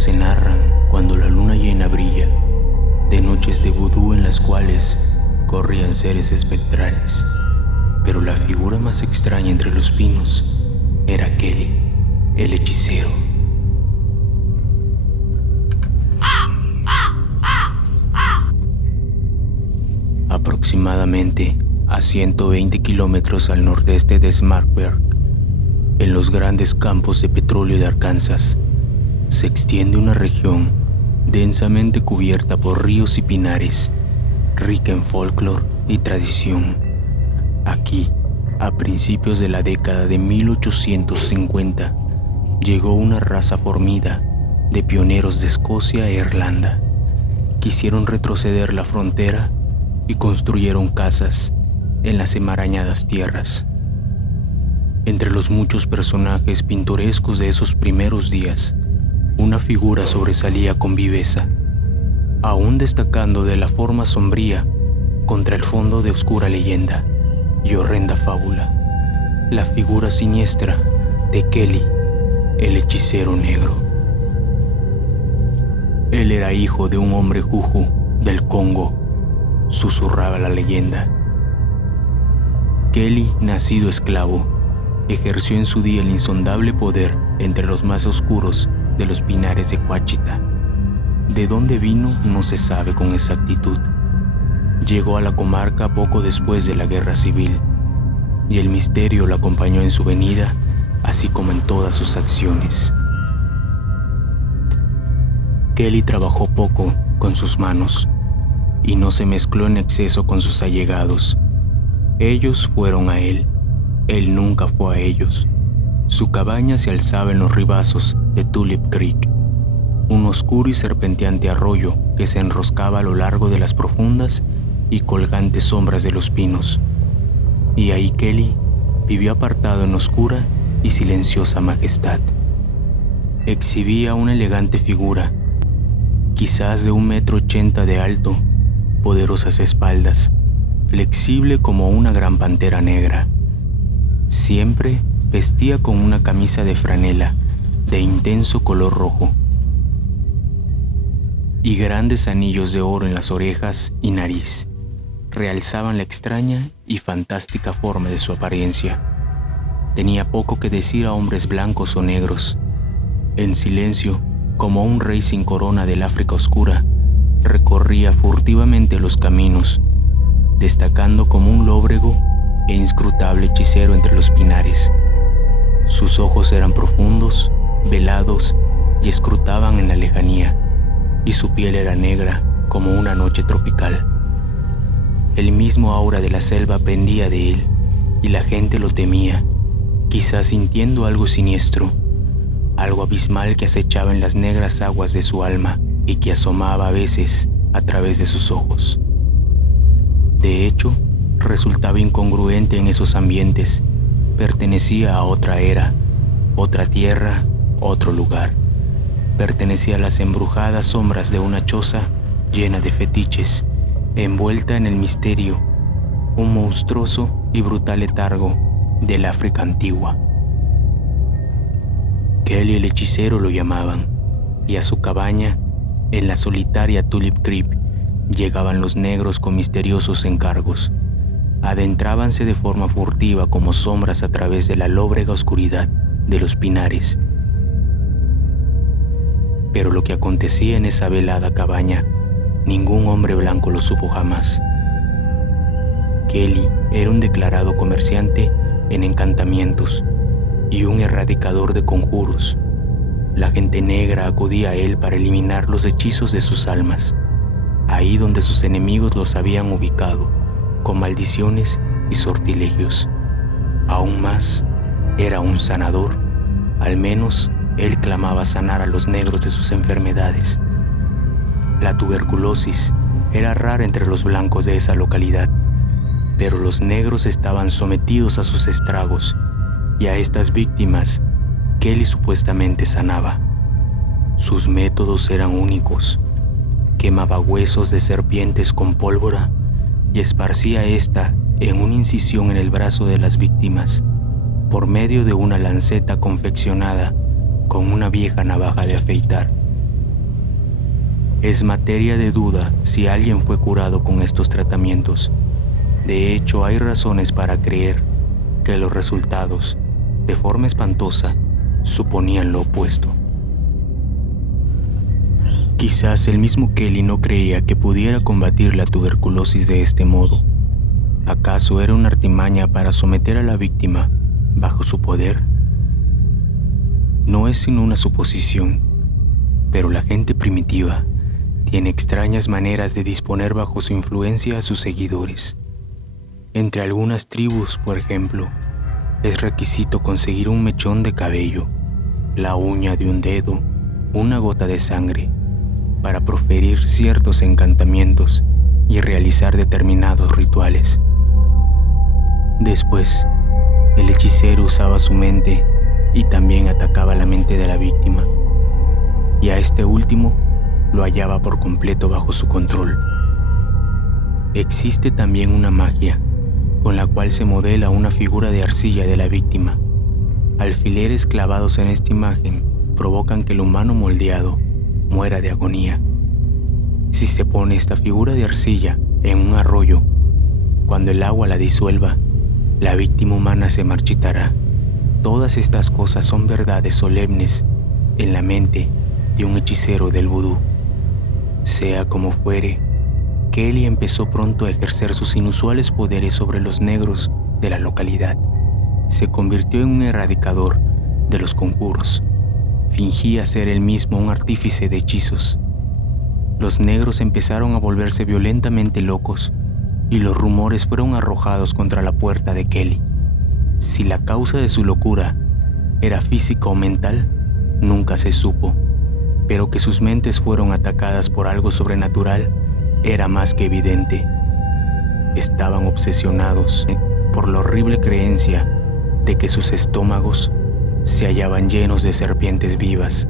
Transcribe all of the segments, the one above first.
sueños se narran cuando la luna llena brilla, de noches de vudú en las cuales corrían seres espectrales. Pero la figura más extraña entre los pinos era Kelly, el hechicero. Aproximadamente a 120 kilómetros al nordeste de Smartberg, en los grandes campos de petróleo de Arkansas, se extiende una región densamente cubierta por ríos y pinares, rica en folclore y tradición. Aquí, a principios de la década de 1850, llegó una raza formida de pioneros de Escocia e Irlanda. Quisieron retroceder la frontera y construyeron casas en las enmarañadas tierras. Entre los muchos personajes pintorescos de esos primeros días, una figura sobresalía con viveza, aún destacando de la forma sombría contra el fondo de oscura leyenda y horrenda fábula, la figura siniestra de Kelly, el hechicero negro. Él era hijo de un hombre juju del Congo, susurraba la leyenda. Kelly, nacido esclavo, ejerció en su día el insondable poder entre los más oscuros de los pinares de Ouachita. De dónde vino no se sabe con exactitud. Llegó a la comarca poco después de la Guerra Civil, y el misterio lo acompañó en su venida, así como en todas sus acciones. Kelly trabajó poco con sus manos, y no se mezcló en exceso con sus allegados. Ellos fueron a él nunca fue a ellos. Su cabaña se alzaba en los ribazos de Tulip Creek, un oscuro y serpenteante arroyo que se enroscaba a lo largo de las profundas y colgantes sombras de los pinos. Y ahí Kelly vivió apartado en oscura y silenciosa majestad. Exhibía una elegante figura, quizás de 1,80 m de alto, poderosas espaldas, flexible como una gran pantera negra. Siempre vestía con una camisa de franela de intenso color rojo y grandes anillos de oro en las orejas y nariz realzaban la extraña y fantástica forma de su apariencia. Tenía poco que decir a hombres blancos o negros. En silencio, como un rey sin corona del África oscura, recorría furtivamente los caminos, destacando como un lóbrego e inscrutable hechicero entre los pinares. Sus ojos eran profundos, velados y escrutaban en la lejanía, y su piel era negra como una noche tropical. El mismo aura de la selva pendía de él, y la gente lo temía, quizás sintiendo algo siniestro, algo abismal que acechaba en las negras aguas de su alma y que asomaba a veces a través de sus ojos. De hecho, resultaba incongruente en esos ambientes. Pertenecía a otra era, otra tierra, otro lugar. Pertenecía a las embrujadas sombras de una choza llena de fetiches, envuelta en el misterio, un monstruoso y brutal letargo del África antigua. Kelly el hechicero lo llamaban, y a su cabaña, en la solitaria Tulip Creek, llegaban los negros con misteriosos encargos. Adentrábanse de forma furtiva como sombras a través de la lóbrega oscuridad de los pinares. Pero lo que acontecía en esa velada cabaña, ningún hombre blanco lo supo jamás. Kelly era un declarado comerciante en encantamientos y un erradicador de conjuros. La gente negra acudía a él para eliminar los hechizos de sus almas, ahí donde sus enemigos los habían ubicado, con maldiciones y sortilegios. Aún más, era un sanador. Al menos, él clamaba sanar a los negros de sus enfermedades. La tuberculosis era rara entre los blancos de esa localidad, pero los negros estaban sometidos a sus estragos, y a estas víctimas Kelly supuestamente sanaba. Sus métodos eran únicos. Quemaba huesos de serpientes con pólvora y esparcía esta en una incisión en el brazo de las víctimas, por medio de una lanceta confeccionada con una vieja navaja de afeitar. Es materia de duda si alguien fue curado con estos tratamientos. De hecho, hay razones para creer que los resultados, de forma espantosa, suponían lo opuesto. Quizás el mismo Kelly no creía que pudiera combatir la tuberculosis de este modo. ¿Acaso era una artimaña para someter a la víctima bajo su poder? No es sino una suposición, pero la gente primitiva tiene extrañas maneras de disponer bajo su influencia a sus seguidores. Entre algunas tribus, por ejemplo, es requisito conseguir un mechón de cabello, la uña de un dedo, una gota de sangre, para proferir ciertos encantamientos y realizar determinados rituales. Después, el hechicero usaba su mente y también atacaba la mente de la víctima, y a este último lo hallaba por completo bajo su control. Existe también una magia con la cual se modela una figura de arcilla de la víctima. Alfileres clavados en esta imagen provocan que el humano moldeado muera de agonía. Si se pone esta figura de arcilla en un arroyo, cuando el agua la disuelva, la víctima humana se marchitará. Todas estas cosas son verdades solemnes en la mente de un hechicero del vudú. Sea como fuere, Kelly empezó pronto a ejercer sus inusuales poderes sobre los negros de la localidad. Se convirtió en un erradicador de los conjuros. Fingía ser él mismo un artífice de hechizos. Los negros empezaron a volverse violentamente locos y los rumores fueron arrojados contra la puerta de Kelly. Si la causa de su locura era física o mental, nunca se supo, pero que sus mentes fueron atacadas por algo sobrenatural era más que evidente. Estaban obsesionados por la horrible creencia de que sus estómagos se hallaban llenos de serpientes vivas,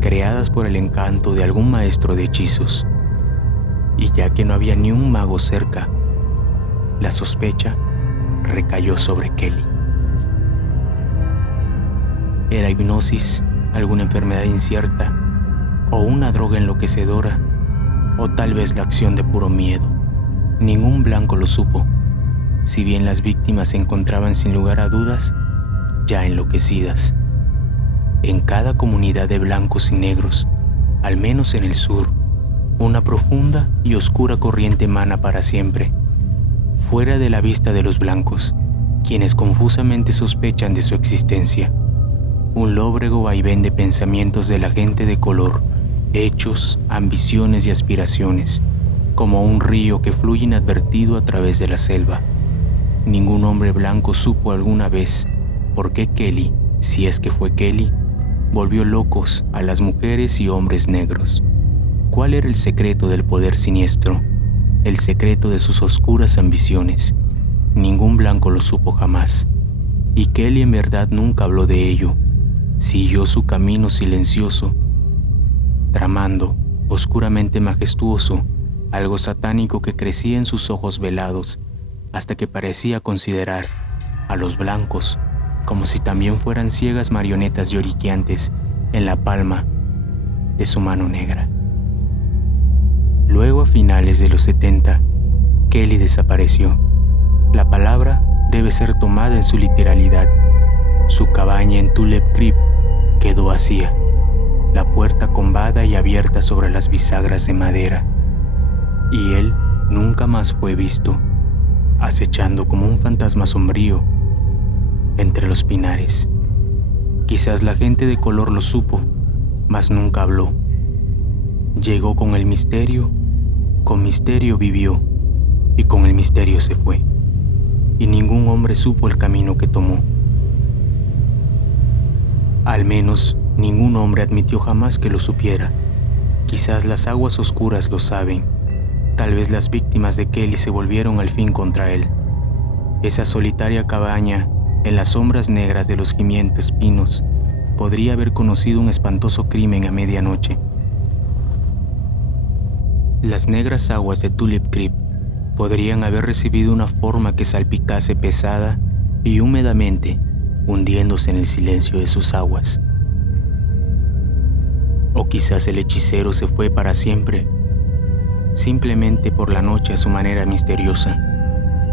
creadas por el encanto de algún maestro de hechizos. Y ya que no había ni un mago cerca, la sospecha recayó sobre Kelly. ¿Era hipnosis, alguna enfermedad incierta, o una droga enloquecedora, o tal vez la acción de puro miedo? Ningún blanco lo supo, si bien las víctimas se encontraban sin lugar a dudas ya enloquecidas. En cada comunidad de blancos y negros, al menos en el sur, una profunda y oscura corriente emana para siempre, fuera de la vista de los blancos, quienes confusamente sospechan de su existencia. Un lóbrego vaivén de pensamientos de la gente de color, hechos, ambiciones y aspiraciones, como un río que fluye inadvertido a través de la selva. Ningún hombre blanco supo alguna vez por qué Kelly, si es que fue Kelly, volvió locos a las mujeres y hombres negros. ¿Cuál era el secreto del poder siniestro? El secreto de sus oscuras ambiciones. Ningún blanco lo supo jamás. Y Kelly en verdad nunca habló de ello. Siguió su camino silencioso, tramando, oscuramente majestuoso, algo satánico que crecía en sus ojos velados, hasta que parecía considerar a los blancos como si también fueran ciegas marionetas lloriqueantes en la palma de su mano negra. Luego, a finales de los 70, Kelly desapareció. La palabra debe ser tomada en su literalidad. Su cabaña en Tulip Creek quedó vacía, la puerta combada y abierta sobre las bisagras de madera, y él nunca más fue visto, acechando como un fantasma sombrío entre los pinares. Quizás la gente de color lo supo, mas nunca habló. Llegó con el misterio, con misterio vivió, y con el misterio se fue, y ningún hombre supo el camino que tomó. Al menos, ningún hombre admitió jamás que lo supiera. Quizás las aguas oscuras lo saben. Tal vez las víctimas de Kelly se volvieron al fin contra él. Esa solitaria cabaña, en las sombras negras de los gimientes pinos, podría haber conocido un espantoso crimen a medianoche. Las negras aguas de Tulip Creek podrían haber recibido una forma que salpicase pesada y húmedamente, hundiéndose en el silencio de sus aguas. O quizás el hechicero se fue para siempre, simplemente por la noche a su manera misteriosa,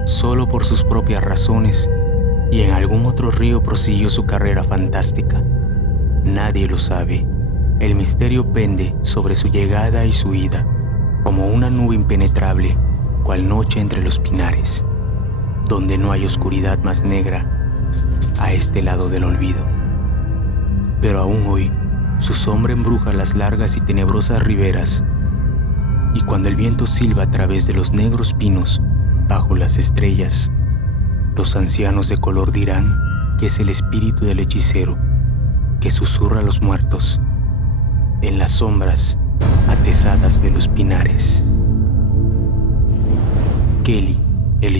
solo por sus propias razones, y en algún otro río prosiguió su carrera fantástica. Nadie lo sabe. El misterio pende sobre su llegada y su ida, como una nube impenetrable, cual noche entre los pinares, donde no hay oscuridad más negra a este lado del olvido. Pero aún hoy, su sombra embruja las largas y tenebrosas riberas, y cuando el viento silba a través de los negros pinos bajo las estrellas, los ancianos de color dirán que es el espíritu del hechicero que susurra a los muertos en las sombras atesadas de los pinares. Kelly, el hechicero.